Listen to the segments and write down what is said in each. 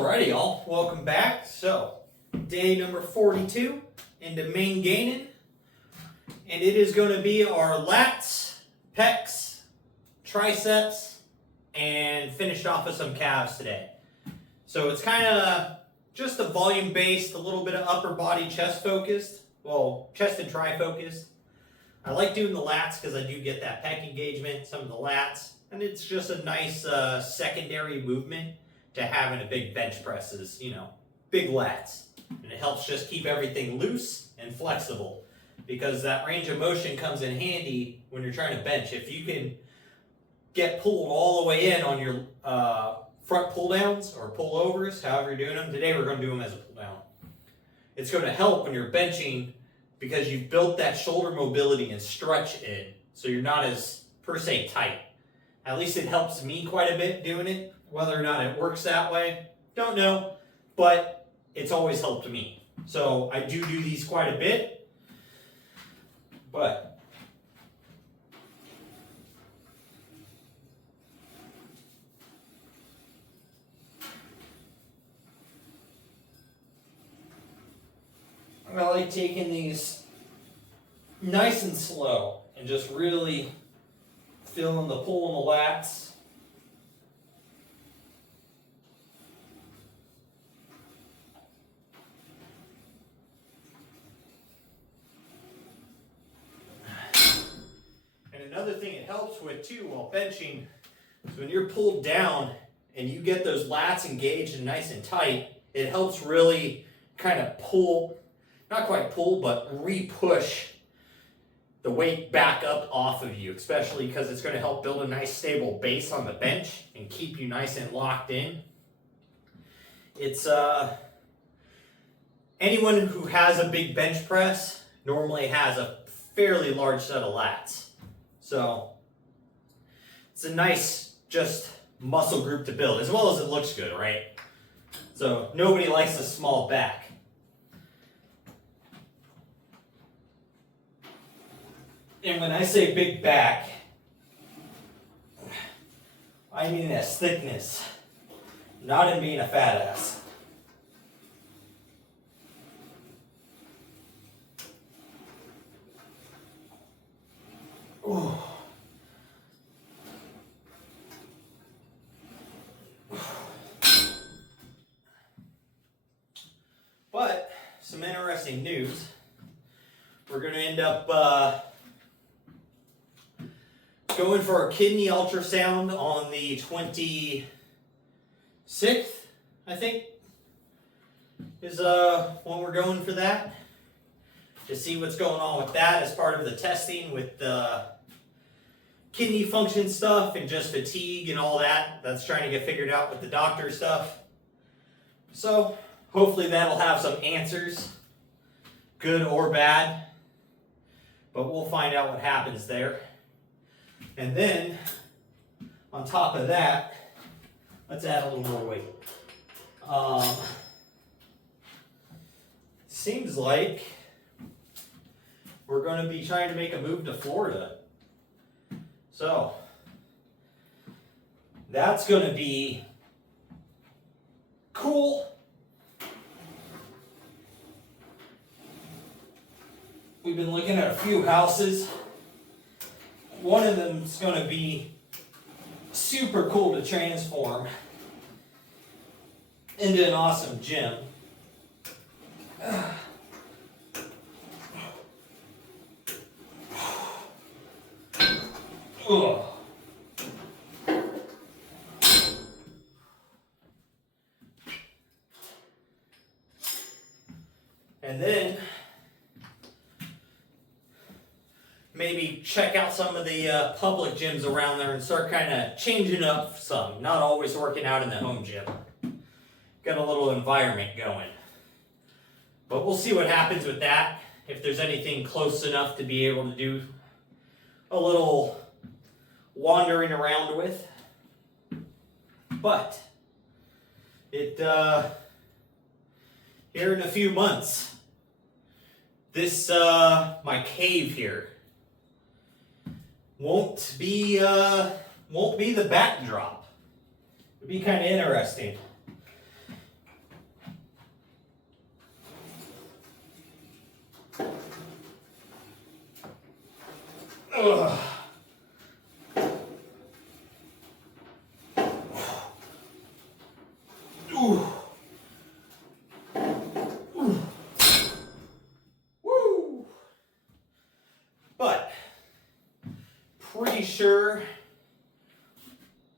Alrighty, y'all. Welcome back. So, day number 42 into main gaining. And it is going to be our lats, pecs, triceps, and finished off with some calves today. So it's kind of just a volume based, a little bit of upper body chest focused. Well, chest and tri focused. I like doing the lats because I do get that pec engagement, some of the lats. And it's just a nice secondary movement to having a big bench presses, big lats. And it helps just keep everything loose and flexible because that range of motion comes in handy when you're trying to bench. If you can get pulled all the way in on your front pull downs or pull overs, however you're doing them. Today we're going to do them as a pull down. It's going to help when you're benching because you've built that shoulder mobility and stretch in so you're not as per se tight. At least it helps me quite a bit doing it. Whether or not it works that way, don't know, but it's always helped me. So I do these quite a bit, but I like taking these nice and slow and just really feeling the pull in the lats. Another thing it helps with too while benching is when you're pulled down and you get those lats engaged and nice and tight, it helps really kind of pull, not quite pull, but re-push the weight back up off of you, especially because it's going to help build a nice stable base on the bench and keep you nice and locked in. It's anyone who has a big bench press normally has a fairly large set of lats. So it's a nice just muscle group to build, as well as it looks good, right? So nobody likes a small back. And when I say big back, I mean as thickness, not in being a fat ass. Ooh. But some interesting news. We're going to end up going for a kidney ultrasound on the 26th, I think, is when we're going for that. To see what's going on with that as part of the testing with the kidney function stuff and just fatigue and all that. That's trying to get figured out with the doctor stuff. So hopefully that'll have some answers, good or bad. But we'll find out what happens there. And then on top of that, let's add a little more weight. Seems like we're going to be trying to make a move to Florida. So that's going to be cool. We've been looking at a few houses. One of them is going to be super cool to transform into an awesome gym. Ugh. And then maybe check out some of the public gyms around there and start kind of changing up some, not always working out in the home gym. Got a little environment going. But we'll see what happens with that, if there's anything close enough to be able to do a little wandering around with. But it here in a few months, this my cave here won't be the backdrop. It'd be kind of interesting. Ugh. Ooh. Ooh. Woo. But pretty sure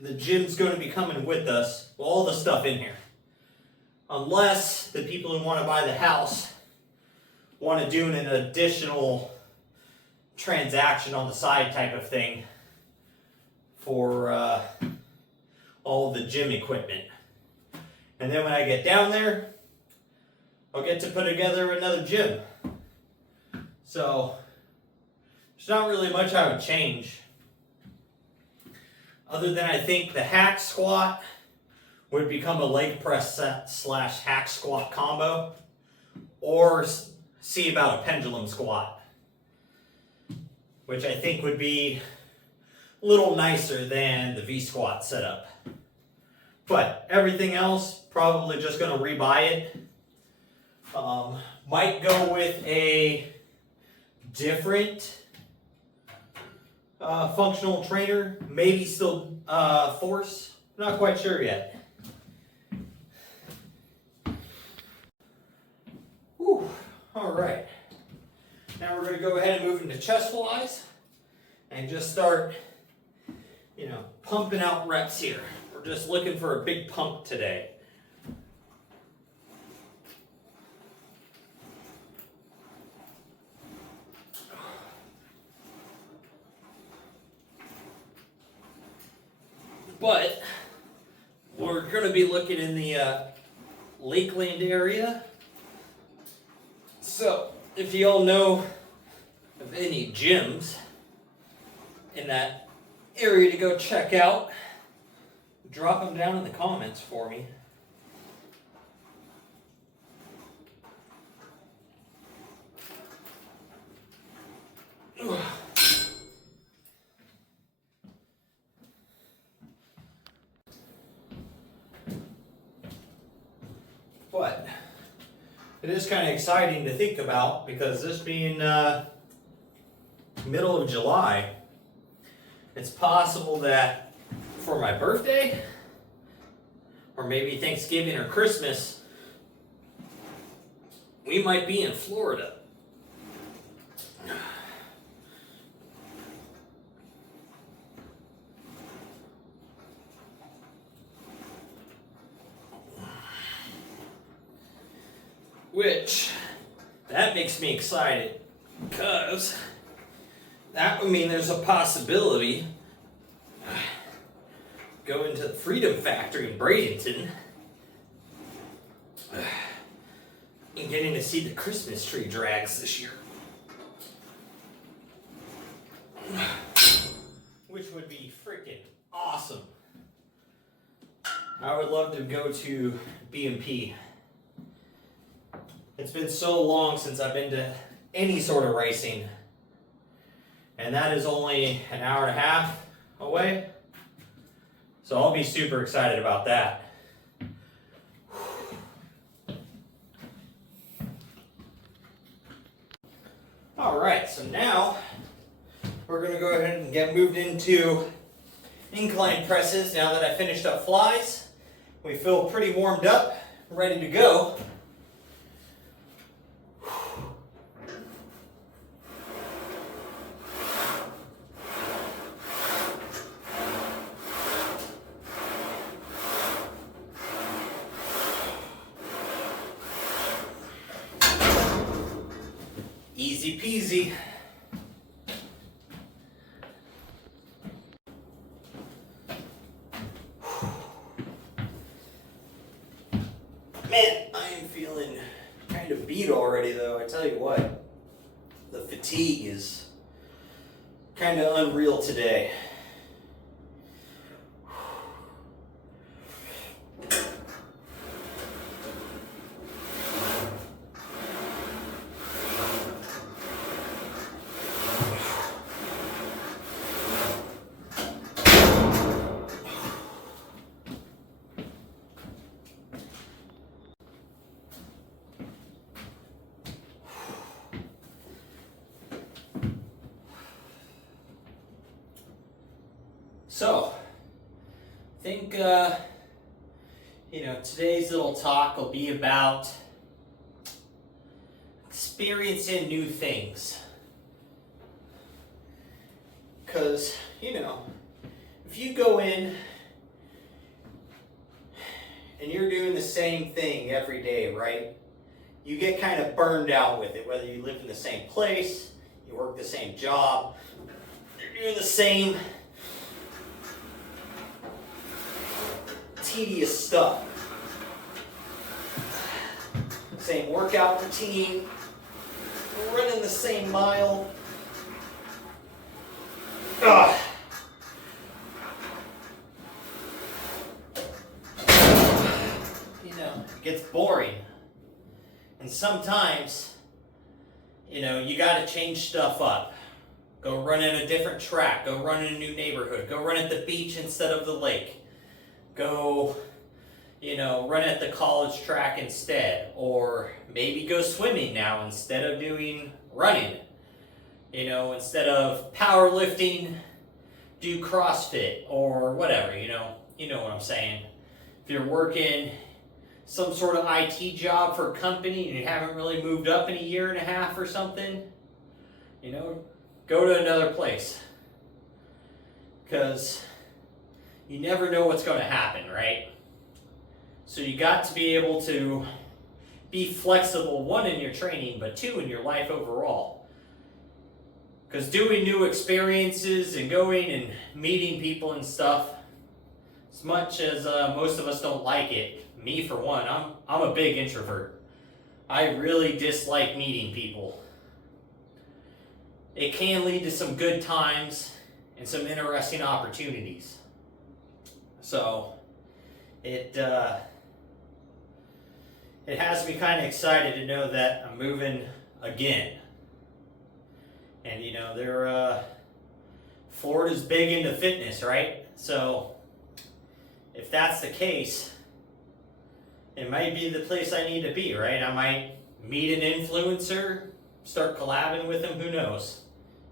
the gym's going to be coming with us, all the stuff in here. Unless the people who want to buy the house want to do an additional transaction on the side type of thing for all the gym equipment. And then when I get down there, I'll get to put together another gym. So there's not really much I would change. Other than I think the hack squat would become a leg press set / hack squat combo, or see about a pendulum squat, which I think would be a little nicer than the V squat setup. But everything else, probably just going to rebuy it. Might go with a different functional trainer, maybe still Force, not quite sure yet. Whew. All right, now we're going to go ahead and move into chest flies and just start, pumping out reps here. We're just looking for a big pump today. But we're going to be looking in the Lakeland area. So if you all know of any gyms in that area to go check out, drop them down in the comments for me. But it is kind of exciting to think about, because this being middle of July, it's possible that for my birthday, or maybe Thanksgiving or Christmas, we might be in Florida. Which, that makes me excited, because that would mean there's a possibility going to the Freedom Factory in Bradenton and getting to see the Christmas tree drags this year. Which would be freaking awesome. I would love to go to BMP. It's been so long since I've been to any sort of racing, and that is only an hour and a half away, so I'll be super excited about that. Alright, so now we're going to go ahead and get moved into incline presses. Now that I finished up flies, we feel pretty warmed up, ready to go. Easy peasy. Man, I am feeling kind of beat already, though. I tell you what, the fatigue is kind of unreal today. So, I think, today's little talk will be about experiencing new things. Because, if you go in and you're doing the same thing every day, right? You get kind of burned out with it, whether you live in the same place, you work the same job, you're doing the same tedious stuff. Same workout routine, running the same mile. Ugh. It gets boring. And sometimes, you gotta change stuff up. Go run in a different track, go run in a new neighborhood, go run at the beach instead of the lake. Go, run at the college track instead. Or maybe go swimming now instead of doing running. Instead of powerlifting, do CrossFit or whatever, you know what I'm saying. If you're working some sort of IT job for a company and you haven't really moved up in a year and a half or something, go to another place. Because you never know what's going to happen, right? So you got to be able to be flexible, one, in your training, but two, in your life overall. Because doing new experiences and going and meeting people and stuff, as much as most of us don't like it, me for one, I'm a big introvert. I really dislike meeting people. It can lead to some good times and some interesting opportunities. So it has me kind of excited to know that I'm moving again. And Florida's big into fitness, right? So if that's the case, it might be the place I need to be, right? I might meet an influencer, start collabing with them, who knows?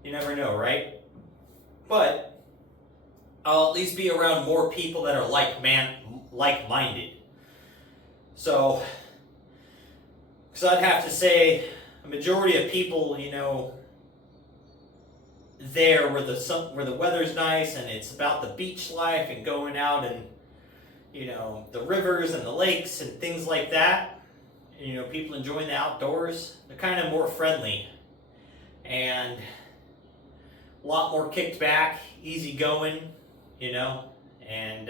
You never know, right? But I'll at least be around more people that are like-minded. So, because I'd have to say, a majority of people, there where the weather's nice and it's about the beach life and going out and the rivers and the lakes and things like that, people enjoying the outdoors, they're kind of more friendly and a lot more kicked back, easy going, and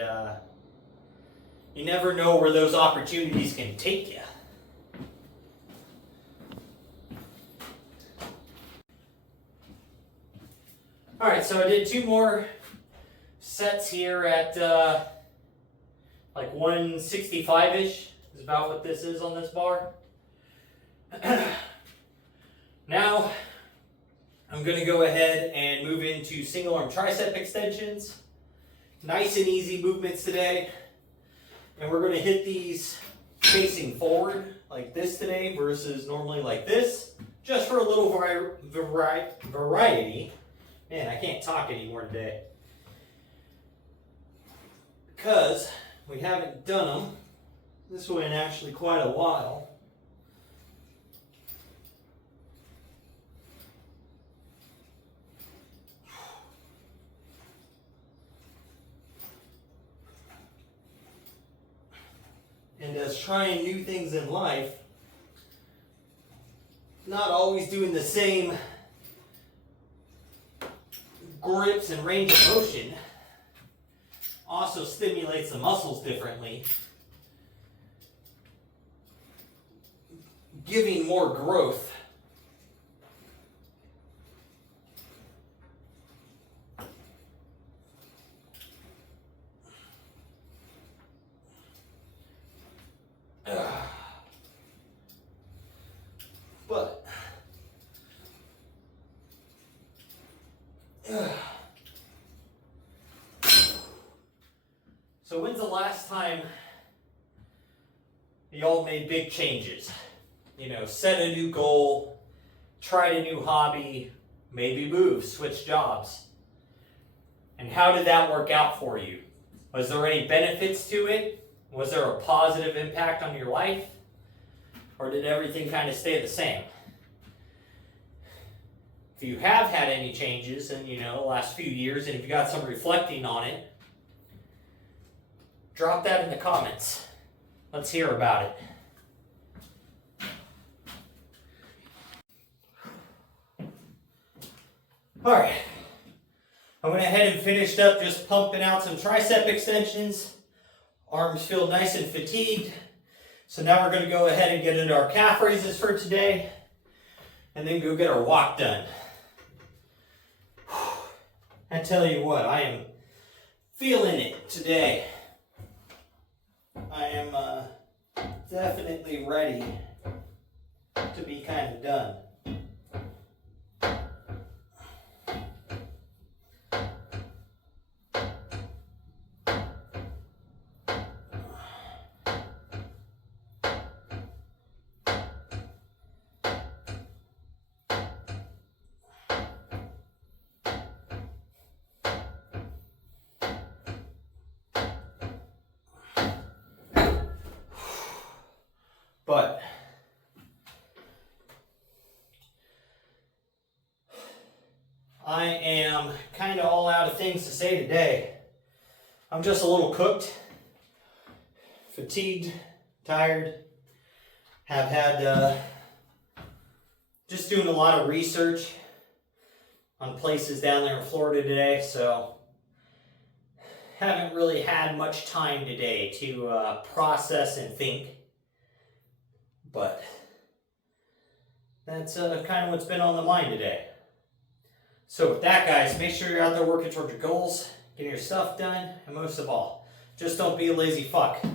you never know where those opportunities can take you. All right, so I did 2 more sets here at like 165-ish is about what this is on this bar. Now, I'm going to go ahead and move into single arm tricep extensions. Nice and easy movements today. And we're going to hit these facing forward like this today versus normally like this, just for a little variety. Man, I can't talk anymore today. Because we haven't done them this way in actually quite a while. And as trying new things in life, not always doing the same grips and range of motion also stimulates the muscles differently, giving more growth. But so when's the last time y'all made big changes? Set a new goal, tried a new hobby, maybe move, switch jobs. And how did that work out for you? Was there any benefits to it? Was there a positive impact on your life? Or did everything kind of stay the same? If you have had any changes in, the last few years, and if you got some reflecting on it, drop that in the comments. Let's hear about it. Alright, I went ahead and finished up just pumping out some tricep extensions. Arms feel nice and fatigued. So now we're going to go ahead and get into our calf raises for today, and then go get our walk done. I tell you what, I am feeling it today. I am definitely ready to be kind of done. But I am kind of all out of things to say today. I'm just a little cooked, fatigued, tired. Have had just doing a lot of research on places down there in Florida today, so haven't really had much time today to process and think. But that's kind of what's been on the mind today. So with that, guys, make sure you're out there working towards your goals, getting your stuff done, and most of all, just don't be a lazy fuck.